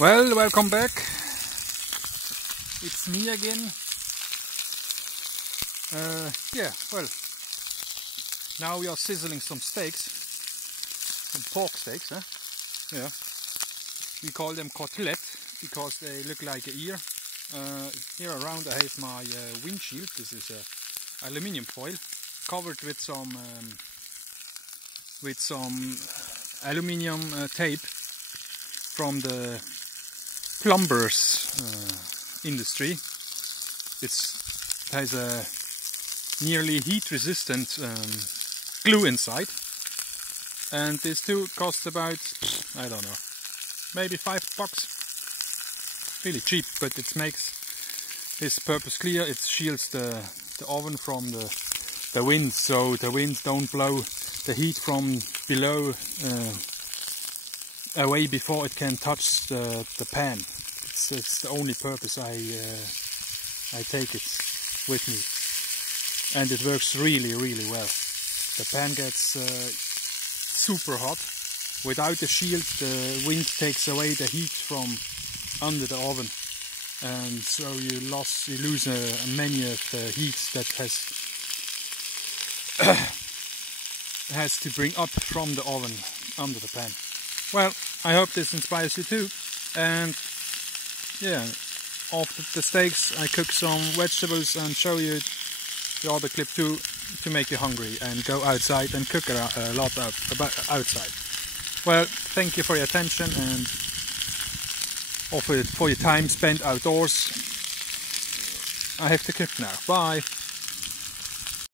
Well, welcome back. It's me again. Well, now we are sizzling some steaks, some pork steaks, huh? Yeah. We call them côtelettes because they look like an ear. Here around I have my windshield. This is aluminium foil covered with some aluminium tape from the plumbers industry. It has a nearly heat-resistant glue inside, and this too costs about, I don't know, maybe $5. Really cheap, but it makes its purpose clear. It shields the oven from the wind, so the winds don't blow the heat from below away before it can touch the pan. It's the only purpose I take it with me, and it works really well. The pan gets super hot. Without the shield, the wind takes away the heat from under the oven, and so you lose many of the heat that has to bring up from the oven under the pan. Well, I hope this inspires you too. And yeah, after the steaks I cook some vegetables and show you the other clip too, to make you hungry and go outside and cook a lot outside. Well, thank you for your attention and for your time spent outdoors. I have to cook now. Bye!